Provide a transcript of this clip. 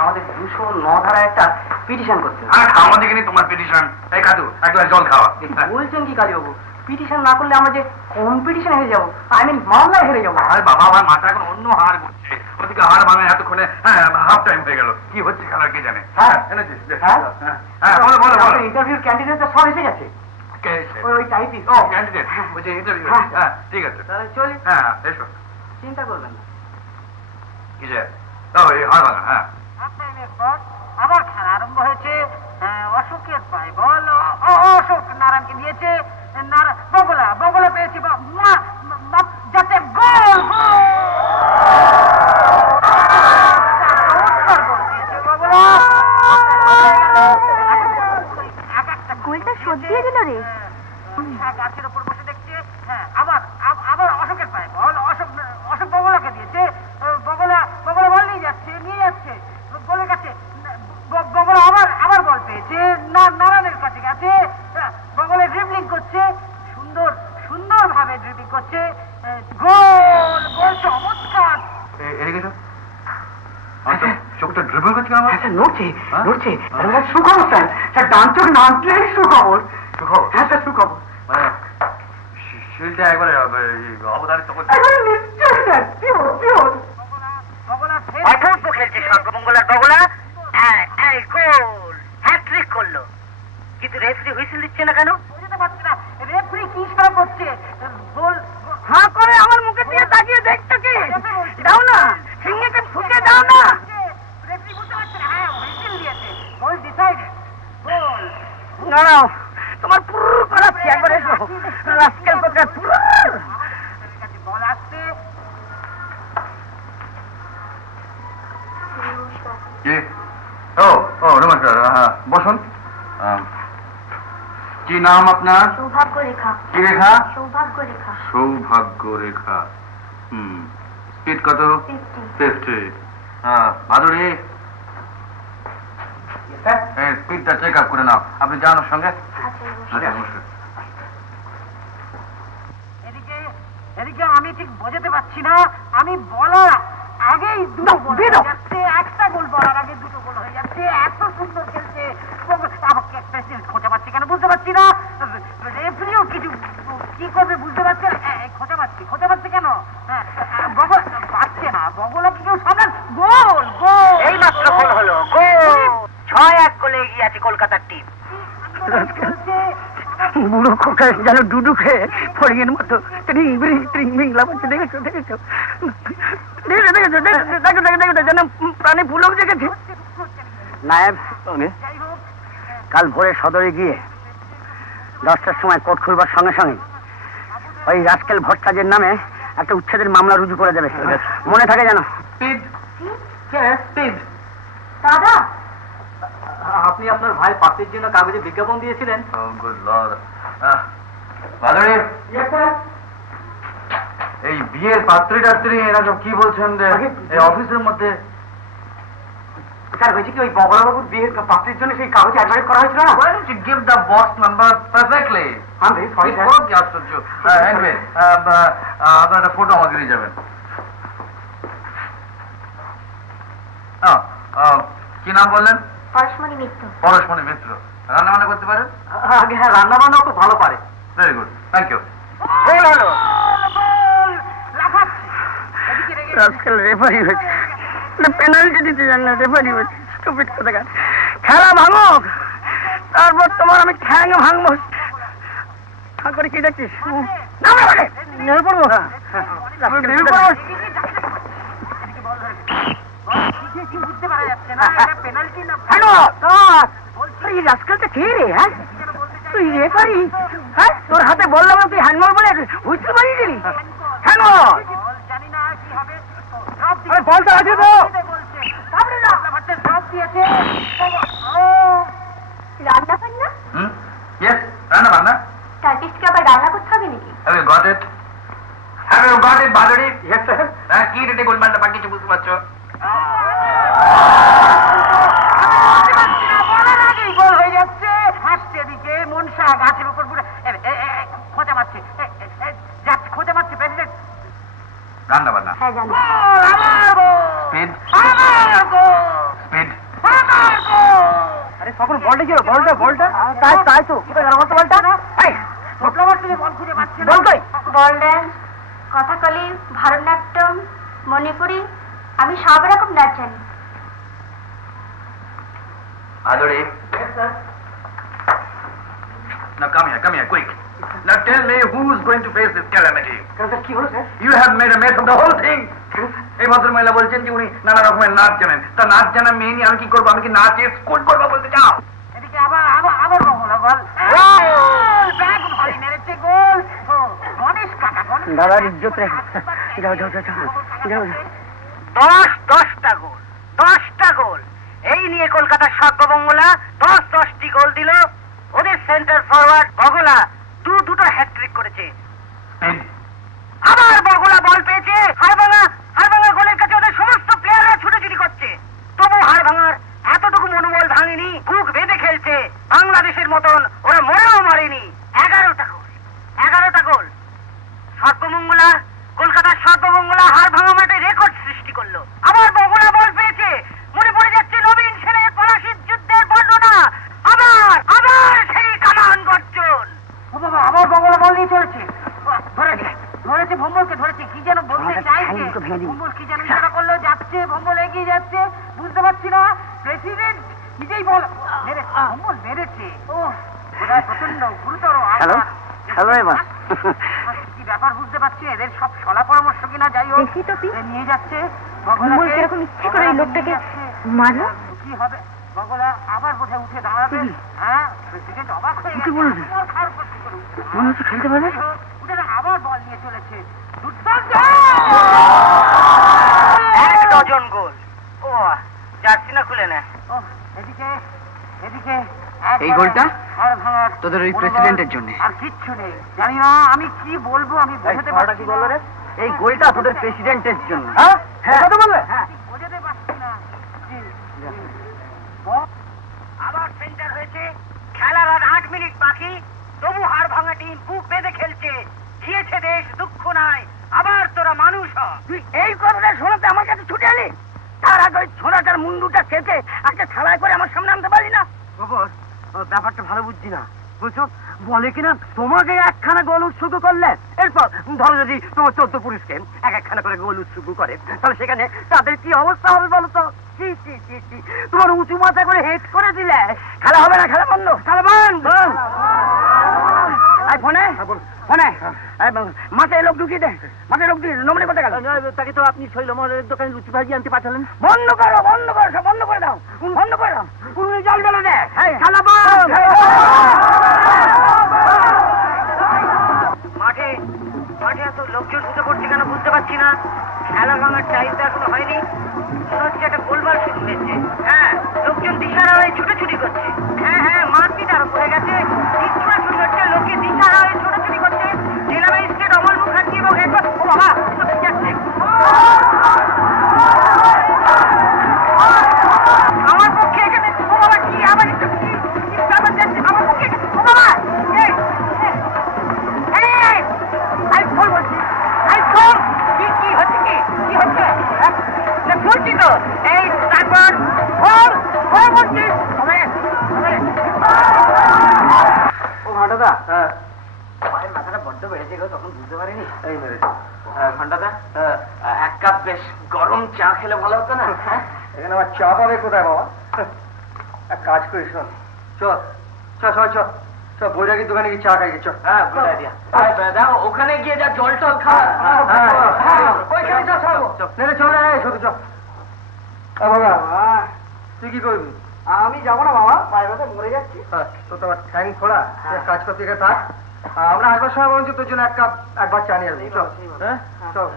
আমাদের 209 ধারা একটা পিটিশন করতে হবে। আর খাওয়া দেখে তোমার পিটিশন। এই কাদু এক গ্লাস জল খাওয়া। বলছেন কি কালীবাবু, পিটিশন না করলে আমরা যে কম্পিটিশন হেরে যাবো, মামলায় হেরে যাবো। আরে বাবা, আমার মাথা এখন অন্য হার করছে, ওদিকে হার ভাঙা এতক্ষণে হাফ টাইম হয়ে গেল। কি হচ্ছে খেলার কে জানে। ইন্টারভিউ ক্যান্ডিডেটরা সব এসে গেছে। ওই টাইপই। ও ক্যান্ডিডেট বলছে ইন্টারভিউ। হ্যাঁ ঠিক আছে, তাহলে চলি। হ্যাঁ এসো, চিন্তা করবেন না। কি যে এই হার ভাঙা। হ্যাঁ আবার খেলা আরম্ভ হয়েছে। অশোকের পায় বল, অশোক নারায়ণকে দিয়েছে। বগলা পেয়েছি যাতে গোল। গোলটা সত্যিই দিল রে। গাছের উপর বসে দেখছে। হ্যাঁ আবার অশোকের পায় বল, অশোক বগলাকে দিয়েছে। বগলা বল নিয়ে যাচ্ছে গোলের কাছে। বগলা আবার বল পেয়েছে, নারায়ণের কাছে গেছে। বগলে ড্রিবলিং করছে, সুন্দর ভাবে ড্রিবলিং করছে। গোল চমৎকার। চোখটা ড্রিবল করছে আমার। নড়ছে। সুখবর স্যার, ডান চোখ নামলেই সুখবর। হ্যাঁ স্যার, সুখবর। শিলটা একবারে অবধারিত করছে। নিশ্চয়ই স্যার, পিওর। অপূর্ব খেলছে সর্বমঙ্গলার বগলা। গোল হ্যাট্রিক করলো, কিন্তু রেফারি হুইসেল দিচ্ছে না কেন? বুঝতে পারছি না রেফারি কি সব করছে। গোল হাঁ করে আমার মুখে দিয়ে তাকিয়ে দেখতে কি দাও না, সিংহকে ফুটে দাও না। রেফারি বুঝতে পারছে না। হ্যাঁ হুইসেল দিয়েছে, গোল ডিসাইডেড। গোল না তোমার পুরো করাচ্ছি। একবার এসো রাস্কেল কোথায় পুরো বল আসছে। নমস্কার, হ্যাঁ বসুন। কি নাম আপনার? সৌভাগ্য রেখা। কি রেখা? সৌভাগ্য রেখা। সৌভাগ্য রেখা। স্পিড কত? 50। হ্যাঁ ভাদুরী, স্পিডটা চেক আপ করে নাও। আপনি যান ওর সঙ্গে। নমস্কার। এদিকে আমি ঠিক বোঝাতে পারছি না, আমি বলার আগেই দুটো গোল হয়ে যাচ্ছে, একটা গোল বলার আগে দুটো গোল হয়ে যাচ্ছে। এত সুন্দর খেলছে, আমাকে একটা খোঁচা পাচ্ছি কেন বুঝতে পারছি না। রেফারিও কিছু কি করবে বুঝতে পারছে না। খোঁচা পাচ্ছে কেন? বগল পাচ্ছে না, বগলা কি কেউ সামনে। গোল এই মাত্র গোল হলো। গোল 6-1 গোলে এগিয়ে আছে কলকাতার টিম। বুড়ো খোকা যেন ডুডু খেয়ে ফড়িংয়ের মতো ট্রিং লাফাচ্ছে। দেখেছো যেন প্রাণে পুলক জেগেছে। নায়েব, কাল ভোরে সদরে গিয়ে 10টার সময় কোর্ট খুলবার সঙ্গে সঙ্গে ওই রাস্কেল ভট্টাচার্যের নামে একটা উচ্ছেদের মামলা রুজু করে দেবে। মনে থাকে যেন। দাদা, আপনি আপনার ভাই পাত্রের জন্য কাগজে বিজ্ঞাপন দিয়েছিলেন। এই বিয়ের পাত্রী টাত্রী এরা সব কি বলছেন যে এই অফিসের মধ্যে? স্যার হয়েছে কি, ওই বগলাবাবুর বিয়ের পাত্রের জন্য সেই কাগজে অ্যাডভার্টাইজ করা হয়েছিল না। Give the box number perfectly. Sorry sir. কি আশ্চর্য। আপনার একটা ফটো আমাকে দিয়ে যাবেন। কি নাম বললেন? পরশমণি মিত্র। পরশমণি মিত্র। রান্না বান্না করতে পারেন? আগে হ্যাঁ, রান্না বান্নাও খুব ভালো পারে। Very good, thank you. Referee হয়েছে, পেনাল্টি দিতে জান না, রেফারি হয়েছে। স্টুপিড কোথাকার। খেলা ভাঙুক, তারপর তোমার আমি ঠ্যাং ভাঙবো। করে কি দেখছিস? নেমে পড়বো। বুঝতে পারা যাচ্ছে না পেনাল্টি না। রাস্কেলটা কে রে? হ্যাঁ তুই রেফারি? হ্যাঁ তোর হাতে বললাম তুই হ্যান্ডবল বলে হুইসেল বানিয়ে দিলি। হ্যান্ডবল জানি না কি হবে। বলটা আছে তো রান্না বান্না? ইয়েস, রান্না বান্না। টার্কিশকে আবার রান্না করতে হবে নাকি? Have you got it? Have you got it, Baduri? Yes, sir. কি রেটে গোলমালটা বাকি কিছু বুঝতে পারছো? বলার আগেই গোল হয়ে যাচ্ছে। হাসছে এদিকে মনসা গাছের উপর পুরো খোঁজা মারছে, যাচ্ছে খোঁজা মারছে প্রেসিডেন্ট। রান্না বান্না। হ্যাঁ জানি। স্পিড। গোল তখন বলটা কি বলটা বলটা তাই তো কোথায় গেল বলটা বল ড্যান্স, কথাকলি, ভারতনাট্যম, মণিপুরি, আমি সব রকম নাচ জানি। Adori. Yes, sir. Now come here, quick. Now tell me who's going to face this calamity. কি হলো sir? You have made a mess of the whole thing. এই ভদ্রমহিলা বলছেন যে উনি নানা রকমের নাচ জানেন। তা নাচ জানা মেয়ে নিয়ে আমি কি করবো? আমি কি নাচে স্কুল করবো বলতে চাও? এদিকে আবার বলো বল। ব্যাগ ভারী মেরেছে গোল। গণেশ কাকা দাদার ইজ্জত রে। যাও 10টা গোল 10টা গোল। এই নিয়ে কলকাতার সর্বমঙ্গলা 10-10টি গোল দিল। ওদের সেন্টার ফরওয়ার্ড বগলা দুটো হ্যাট্রিক করেছে। আবার বগলা বল পেয়েছে। হাড়ভাঙা গোলের কাছে ওদের সমস্ত প্লেয়াররা ছুটোছুটি করছে। তবু হাড়ভাঙার এতটুকু মনোবল ভাঙেনি, বুক বেঁধে খেলছে। বাংলাদেশের মতন ওরা মরেও মরেনি। 11টা গোল। সর্বমঙ্গলা কলকাতার সর্বমঙ্গলা হাড়ভাঙা মাঠে রেকর্ড সৃষ্টি করলো। আবার বগলা বল পেয়েছে। মনে পড়ে যাচ্ছে নবীন সেনের পলাশির যুদ্ধের বর্ণনা। আবার সেই কামান গর্জন। ও বাবা, আবার বগলা বল নিয়ে চলেছে। ধরেছে ভম্বলকে ধরেছে। কি যেন বলতে চাইছে। ভম্বল কি যেন ইশারা করলো। যাচ্ছে ভম্বল, এগিয়ে যাচ্ছে। বুঝতে পারছি না। প্রেসিডেন্ট নিজেই বল ভম্বল মেরেছে। ও প্রচন্ড গুরুতর। হ্যালো এবার কি ব্যাপার বুঝতে পারছি। এদের সব সলা পরামর্শ কিনা যাই হোক নিয়ে যাচ্ছে। এরকম ইচ্ছে করে এই লোকটাকে মারলো। কি হবে? বগলা আবার বোধহয় উঠে দাঁড়াবে। হ্যাঁ, প্রেসিডেন্ট অবাক হয়ে গেছে। মনে হচ্ছে খেলতে পারে। উঠে আবার বল নিয়ে চলেছে। দুর্দান্ত 1 ডজন গোল। ও জার্সি না খুলে না। ও এদিকে এই গোলটা তোদের ওই প্রেসিডেন্টের জন্য। আর কিচ্ছু নেই। জানি না আমি কি বলবো। আমি বোঝাতে পারছি না। এই গোলটা তোদের প্রেসিডেন্টের জন্য। হ্যাঁ কথা বললে? হ্যাঁ বোঝাতে পারছি না। আবার সেন্টার হয়েছে। খেলার আর 8 মিনিট বাকি। তবু হাড়ভাঙা টিম বুক বেঁধে খেলছে। জিয়েছে দেশ, দুঃখ নাই। আবার তোরা মানুষ হ। তুই এই কথাটা শোনাতে আমার কাছে ছুটে এলি। তার আগে ওই ছোড়াটার মুন্ডুটা কেটে একটা থালায় করে আমার সামনে আনতে পারি না? ব্যাপারটা ভালো বুঝছি না। বুঝছো, বলে কিনা তোমাকে একখানা গোল উৎসুক করলে, এরপর ধরো যদি তোমার 14 পুরুষকে একখানা করে গোল উৎসুক করে, তাহলে সেখানে তাদের কি অবস্থা হবে বলো তো? তোমার উঁচু মাথা করে হেড করে দিলে খেলা হবে না। খেলা বন্ধ। ফোনে মাথায় লোক ঢুকিয়ে দে। নমনে করতে গেল। তাকে তো আপনি শৈল মহলের দোকানে লুচি ভাজি আনতে পাঠালেন। বন্ধ করো সব বন্ধ করে দাও। জল ঢেলে দে। খেলা বন্ধ। মাঠে এত লোকজন ঢুকে পড়ছে কেন বুঝতে পারছি না। খেলা ভাঙার চাহিদা এখনো হয়নি। মনে হচ্ছে একটা গোলমাল শুরু হয়েছে। হ্যাঁ, লোকজন দিশারা হয়ে ছুটোছুটি করছে। হ্যাঁ মারপিট আরো পড়ে গেছে। বিদ্রোহ শুরু হচ্ছে। লোকে দিশারা হয়ে ছোটাছুটি করছে। জেলা ম্যাজিস্ট্রেট অমল মুখার্জি এবং যাচ্ছে। আমার পক্ষে এখানে কি আবার একটু কি ব্যাপার যাচ্ছে আমার পক্ষে। বলছি তো এই তারপর ও ঘন্টাদা, পায়ের মাথাটা বড্ড বেড়েছে গো, তখন বুঝতে পারিনি। এই মেরেছে ঘন্টাদা। 1 কাপ বেশ গরম চা খেলে ভালো হতো না? এখানে আবার চা পাবে কোথায় বাবা? এক কাজ করি, শোন, চল বৈরাগীর দোকানে গিয়ে চা খাই। চল। হ্যাঁ, দেখো ওখানে গিয়ে যা জল টল খা। তুই কি করবি? আমি যাবো না বাবা, পায়ে ব্যথা মরে যাচ্ছি। তো তোমার ঠ্যাং খোলা, কাজ করতে গিয়ে থাক। আমরা আসবার সময় বলছি তোর জন্য 1 কাপ একবার চা নিয়ে আসবো। চল। হ্যাঁ চল।